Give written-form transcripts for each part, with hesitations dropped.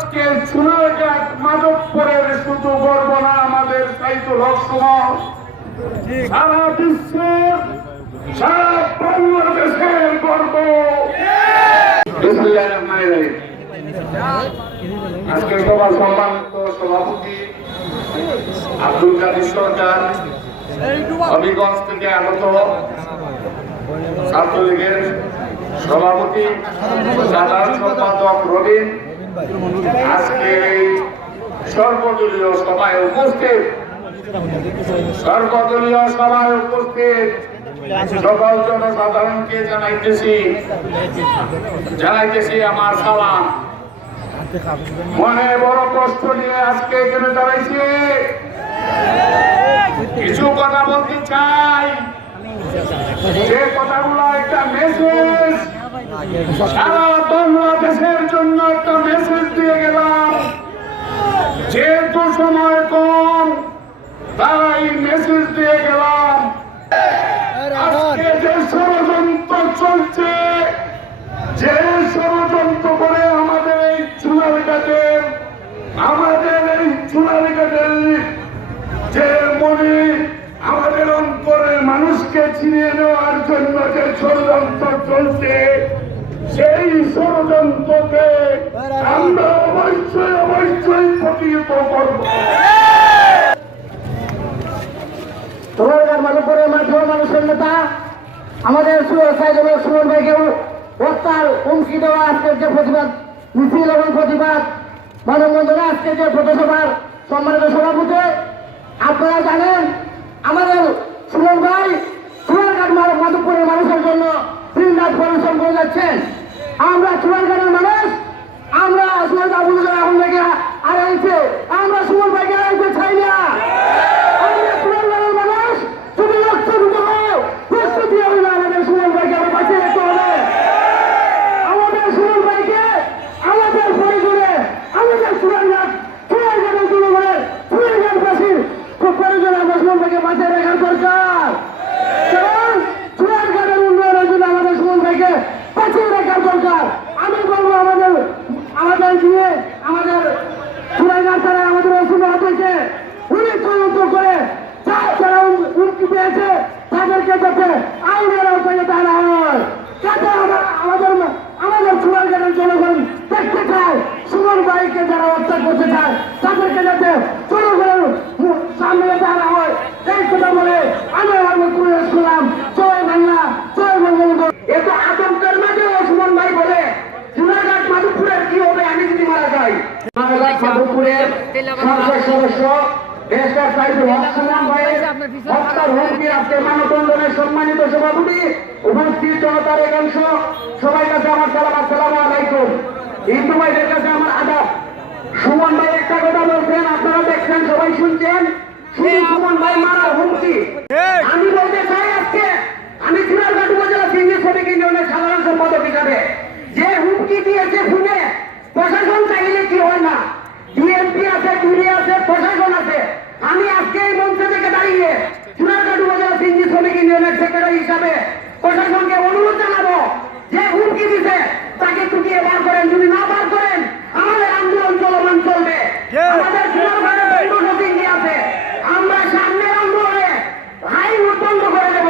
আজকে সোনারঘাট মাধবপুরের শুধু গর্ব না, আমাদের সাইদুল হক সুমন সারা বিশ্বের, সারা বাংলাদেশের গর্ব। আজকে সবার সম্মানিত সভাপতি আব্দুল কাদের সরকার, হবিগঞ্জ থেকে আগত ছাত্রলীগের সভাপতি সাধারণ সম্পাদক রবিন, আজকে এই সর্বদলীয় সভায় উপস্থিত সকল জনসাধারণকে জানাইতেছি আমার সালাম। মনে বড় কষ্ট নিয়ে আজকে এখানে দাঁড়াইছি, কিছু কথা বলতে চাই। যে কথাগুলো একটা মেসেজ, সারা বাংলাদেশের জন্য একটা মেসেজ দিয়ে গেলাম। যেহেতু সময় কম, তাই মেসেজ দিয়ে গেলাম। আজকে যে ষড়যন্ত্র চলছে, যে ষড়যন্ত্র করে আমাদের এই সোনারঘাটের যে মনে, আমাদের অন্তরের মানুষকে ছিনিয়ে নেওয়ার জন্য যে ষড়যন্ত্র চলছে, সেই ষড়যন্ত্রকে আমরা অবশ্যই প্রতিহত করব। সোনারঘাট মাধবপুরের মাঠের মানুষের নেতা আমাদের সাইদুল হক সুমন ভাইকে হত্যার হুমকি দেওয়া আজকের যে প্রতিবাদ মিছিল এবং প্রতিবাদ মানববন্ধনে আজকে যে পথসভার সম্মানিত সভাপতি, আপনারা জানেন আমাদের সুমন ভাই সোনারঘাট মাধবপুরের মানুষের জন্য দিন-রাত পরিশ্রম করে যাচ্ছেন। আমরা সোনারঘাটের মানুষ, আমরা সুমন আবুল এখন থেকে আড়াইছে, আমরা সুমন ভাইকে আড়াইতে চাই না। আমরা সোনারঘাটের মানুষ, তুমি রক্ত দিতে হও, প্রস্তুতি হবে না। আমাদের সুমন ভাইকে আমরা বাঁচিয়ে রাখতে হবে। আমাদের সুমন ভাইকে আমাদের পরিজনে, আমাদের সোনারঘাটের জনগণের, সোনারঘাটবাসীর খুব প্রয়োজনে আমরা সুমন ভাইকে বাঁচিয়ে রাখার দরকার। কারণ সোনারঘাটের উন্নয়নের জন্য আমাদের সুমন ভাইকে বাঁচিয়ে রাখার দরকার। আমি বলবো আমাদের দিয়ে আমাদের সোনারঘাট তারা আমাদের অসুবিধা থেকে উনি তদন্ত করে যারা হুমকি পেয়েছে তাদেরকে যাতে আইনের আওতায় তারা হয়, যাতে আমাদের সোনারঘাটের জনগণ দেখতে চায় সুমন ভাইকে যারা হত্যা করতে চায় তাদেরকে যাতে জনগণের সামনে দাঁড়া হয়। এই কথা বলে আমি আমার বক্তব্য শুনলাম। জয় বাংলা, জয় বঙ্গবন্ধু। এত আতঙ্কের মাঝে সুমন ভাই বলে সোনারঘাট মাধবপুরের কি হবে আমি যদি মারা যাই। সোনারঘাট মাধবপুরের সংসদ সদস্য দেশটার সাইদুল হক সুমন ভাইয়ের হত্যার হুমকি আজকে মানববন্ধনের সম্মানিত সভাপতি, উপস্থিত জনতার একাংশ, সবাই কাছে আমার সালাম, আসসালামু আলাইকুম। হিন্দু ভাইদের কাছে আমার আদাব। সুমন ভাই একটা কথা বলছেন, আপনারা দেখছেন, সবাই শুনছেন, সুমন ভাই মারার হুমকি। আমি বলতে চাই আজকে আমি সোনারঘাট উপজেলা সিঙ্গি শ্রমিক ইউনিয়নের সাধারণ সম্পাদক হিসাবে যে হুমকি দিয়েছে শুনে প্রশাসন চাইলে কি হয় না, ডিএমপি আছে, ডিবি আছে, প্রশাসন আছে। আমি আজকে এই মঞ্চ থেকে দাঁড়িয়ে সোনারঘাট উপজেলা সিঙ্গি শ্রমিক ইউনিয়নের সেক্রেটারি হিসাবে প্রশাসনকে অনুরোধ জানাবো, যে হুমকি দিতে তাকে টুকিয়ে বার করেন। যদি না বার করেন আমাদের আন্দোলন চলমান চলবে। আমাদের সোনারঘাটে সিঙ্গি আছে, আমরা সামনের আন্দোলনে হাইওয়ে বন্ধ করে দেব।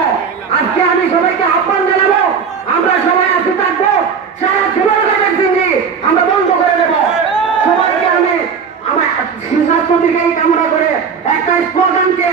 আজকে আমি সবাইকে আহ্বান জানাবো, আমরা সবাই আছি থাকবো, সারা সোনারঘাটের সিঙ্গি আমরা বন্ধ করে দেব। সবাইকে আমি আমার সিদ্ধার্থ দিকে কামনা করে একটা স্লোগানকে